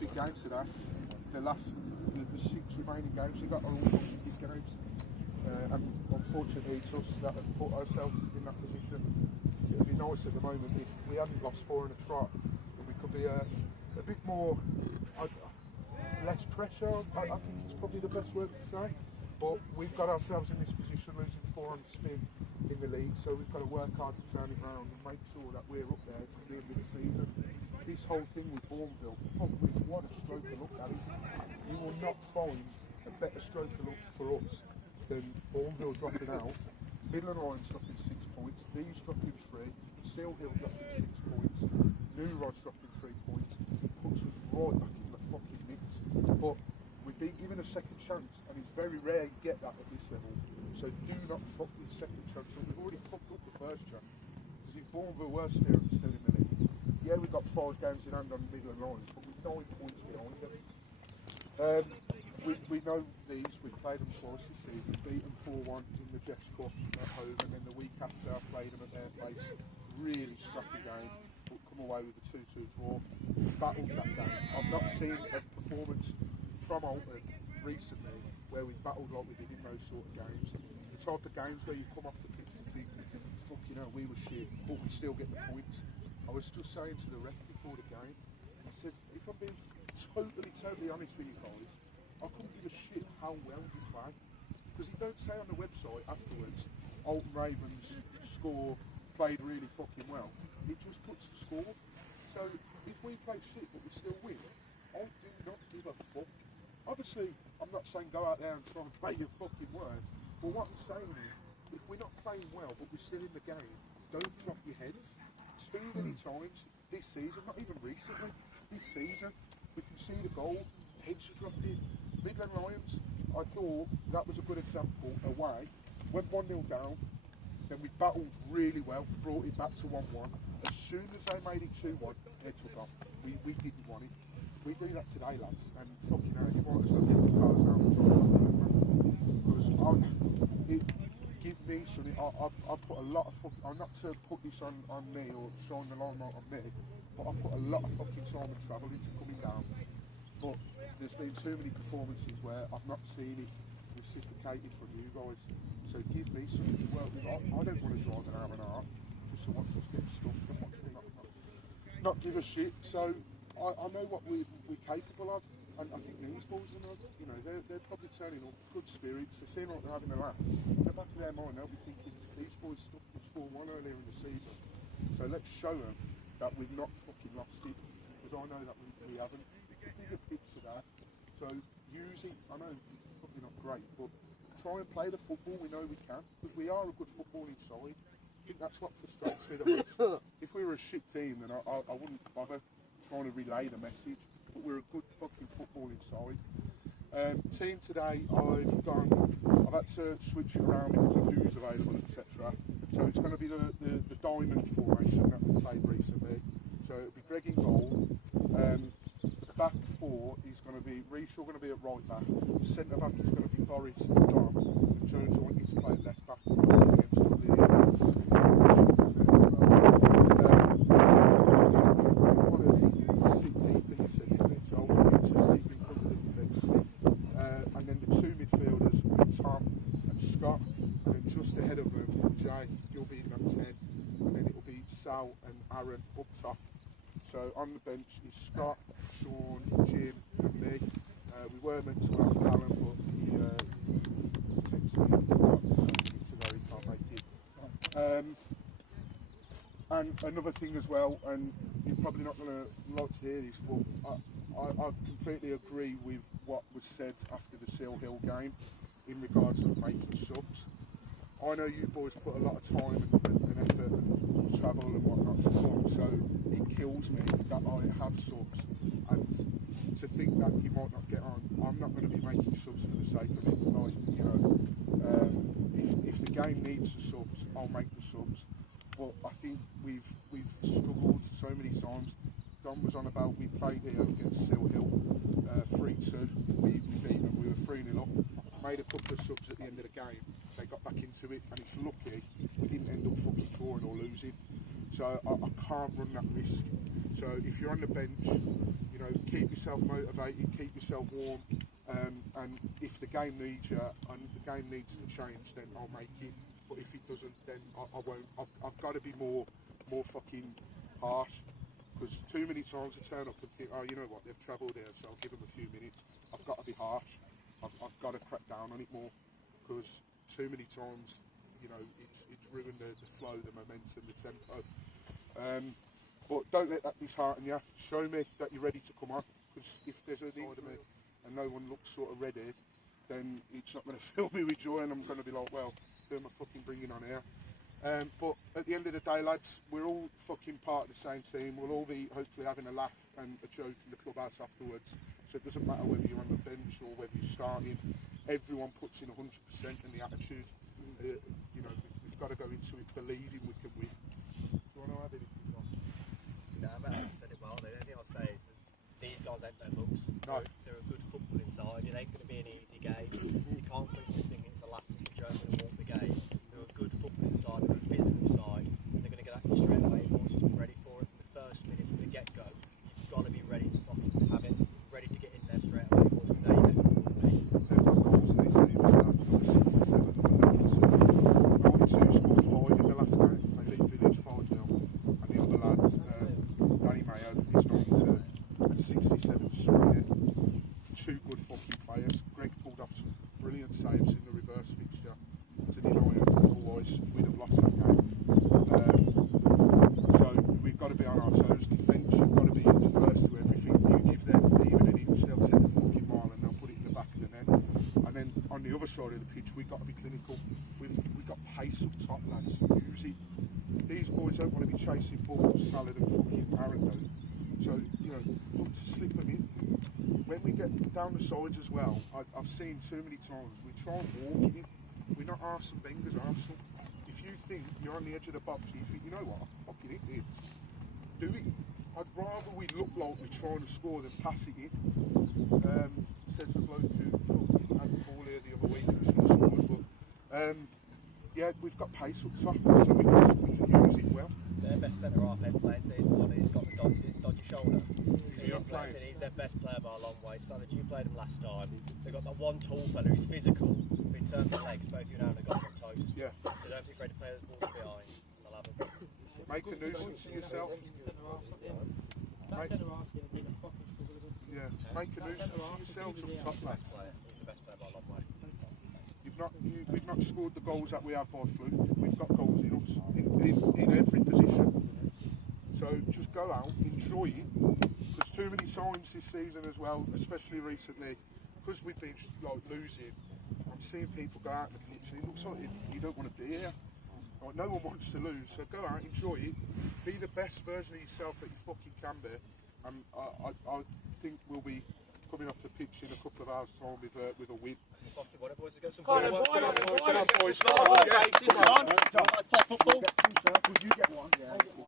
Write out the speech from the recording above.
big games today. The 6 remaining games, we've got all big games. And unfortunately it's us that have put ourselves in that position. It would be nice at the moment if we hadn't lost 4 in a trot, and we could be a bit more, less pressure, I think it's probably the best word to say. But we've got ourselves in this position, losing 4 on the spin in the league, so we've got to work hard to turn it around and make sure that we're up there at the end of the season. This whole thing with Bourneville, probably what a stroke of luck that is. You will not find a better stroke of luck for us than Bourneville dropping out, Midland Lions dropping 6 points, these dropping 3, Seal Hill dropping 6 points, New Rod's dropping 3 points. It puts us right back in the fucking mix. But we've been given a second chance, and it's very rare you get that at this level. So do not fuck with second chance. So we've already fucked up the first chance. Because if Bourneville were still in the league, yeah, we've got 5 games in hand on Midland Lions, but we're 9 points behind them. We know these, we've played them twice this season, beat them 4-1 in the Jets Cup at home, and then the week after I played them at their place. Really scrappy game, but come away with a 2-2 draw. Battled that game. I've not seen a performance from Olton recently where we battled like we did in those sort of games. The type of games where you come off the pitch and think, fuck, you know, we were shit, but we still get the points. I was just saying to the ref before the game, I said, if I'm being totally honest with you guys, I couldn't give a shit how well you play. Because you don't say on the website afterwards, Olton Ravens score, played really fucking well. It just puts the score. So if we play shit but we still win, I do not give a fuck. Obviously, I'm not saying go out there and try and play your fucking words, but what I'm saying is, if we're not playing well but we're still in the game, don't drop your heads. Too many times this season, not even recently, this season, we can see the goal, heads are dropping. Midland Lions, I thought that was a good example away. Went 1-0 down, then we battled really well, brought it back to 1-1. As soon as they made it 2-1, they took off. We didn't want it. We do that today, lads, and fucking hell, you might as well get the cars down the top. Because it give me something, I put a lot of fucking, I'm not to put this on me or shine the limelight on me, but I put a lot of fucking time and travel into coming down. But there's been too many performances where I've not seen it reciprocated from you guys. So give me something to work with. I don't want to drive an hour and a half just to watch us get stuffed and watch me not give a shit. So I know what we're capable of, and I think these boys are, you know, they're probably turning up good spirits. They seem like they're having a laugh. In the back of their mind, they'll be thinking these boys stuffed us 4-1 earlier in the season. So let's show them that we've not fucking lost it, because I know that we haven't. Bigger pitch to that, so use it. I know it's probably not great, but try and play the football we know we can, because we are a good footballing side. I think that's what frustrates me the most. If we were a shit team, then I wouldn't bother trying to relay the message, but we're a good fucking footballing side. Team today, I've had to switch it around because of who's available, etc. So it's going to be the diamond formation that we played recently. So it'll be Greg in goal. Back 4 is going to be Reeshaw going to be at right back. Centre back is going to be Boris and Dom. And Jones wanting to play left back against the sit deep, he said to me, so I want him to sit in front of the defence. And then the 2 midfielders will be Tom and Scott, and then just ahead of them, Jay, you'll be at 10, and then it'll be Sal and Aaron up top. So on the bench is Scott, Sean, Jim and me. We were meant to have Callum, but he texted me so he can't make it. And another thing as well, and you're probably not going to like to hear this, but I completely agree with what was said after the Seal Hill game in regards of making subs. I know you boys put a lot of time and effort and travel and whatnot to come, so it kills me that I have subs, and to think that you might not get on. I'm not going to be making subs for the sake of it. Like, you know, if the game needs the subs, I'll make the subs. But I think we've struggled so many times. Don was on about, we played here against Seal Hill 3-2. We beat them. We were 3-0 up. Made a couple of subs at the end of the game. They got back into it, and it's lucky we didn't end up fucking drawing or losing. So I can't run that risk. So if you're on the bench, you know, keep yourself motivated, keep yourself warm, and if the game needs you and the game needs to change, then I'll make it. But if it doesn't, then I won't. I've got to be more fucking harsh, because too many times I turn up and think, oh, you know what, they've travelled here, so I'll give them a few minutes. I've got to be harsh. I've got to crack down on it more, because too many times, you know, it's ruined the flow, the momentum, the tempo. But don't let that dishearten you. Show me that you're ready to come on, because if there's a need of me and no one looks sort of ready, then it's not going to fill me with joy, and I'm going to be like, well, who am I fucking bringing on here? But at the end of the day, lads, we're all fucking part of the same team. We'll all be hopefully having a laugh and a joke in the clubhouse afterwards. So it doesn't matter whether you're on the bench or whether you're starting. Everyone puts in 100% in the attitude. You know, we've got to go into it believing we can win. Do you want to add anything? No, I said it well. The only thing I'll say is that these guys ain't no books. No. They're a good football inside. It ain't going to be an easy game. You can't put this thing it's a laugh and a joke and walk the game. They're a good football inside. They're a physical side. They're going to get at you straight away. Everyone's just ready for it from the first minute, from the get-go. You've got to be ready to fucking have it, ready to get in there straight away. Because they definitely will be. They've got goals and they say it was now 6 or 7 Olton scored 5 in the last game. They beat Village 5-0. And the other lads, Danny Mayo is 92 and 67 straight. Two good fucking players. Greg pulled off some brilliant saves in the reverse fixture to deny it, otherwise we'd have lost that game. So we've got to be on our toes. Defence, you've got to be first to everything. You give them even an inch, they'll take a fucking mile and they'll put it in the back of the net. And then on the other side of the pitch, we've got to be clinical. We've got pace up top, lads. Use it. These boys don't want to be chasing balls, salad and fucking carrot though. So, you know, look to slip them in. When we get down the sides as well, I've seen too many times, we try and walk it in. We're not Arsene Wenger's Arsenal. If you think you're on the edge of the box and you think, you know what, I'll fucking hit it, do it. I'd rather we look like we're trying to score than pass it in. Says the bloke who fucking had the ball here the other week and should have scored. But yeah, we've got pace up top, so we can use it well. Their best centre half ever played today is the one who's got the dodgy shoulder. He's their best player by a long way. Salad, you played him last time. They've got that one tall fella who's physical, but he turns the legs, both you now and got on toast. Yeah. So don't be afraid to play those balls behind, and they'll have them. Make a nuisance of yourself. Yeah, make a nuisance of yourselves up top, lads. He's the best player by a long way. We've not scored the goals that we have by fluke. We've got goals in us in every position. So just go out, enjoy it. Because too many times this season as well, especially recently, because we've been like losing, I'm seeing people go out in the pitch and it looks like you don't want to be here. Like, no one wants to lose, so go out, enjoy it, be the best version of yourself that you fucking can be. And I think we'll be coming off the pitch in a couple of hours' time with a win. Fucking what it was, get some Come on, boys. Would you get one? Yeah.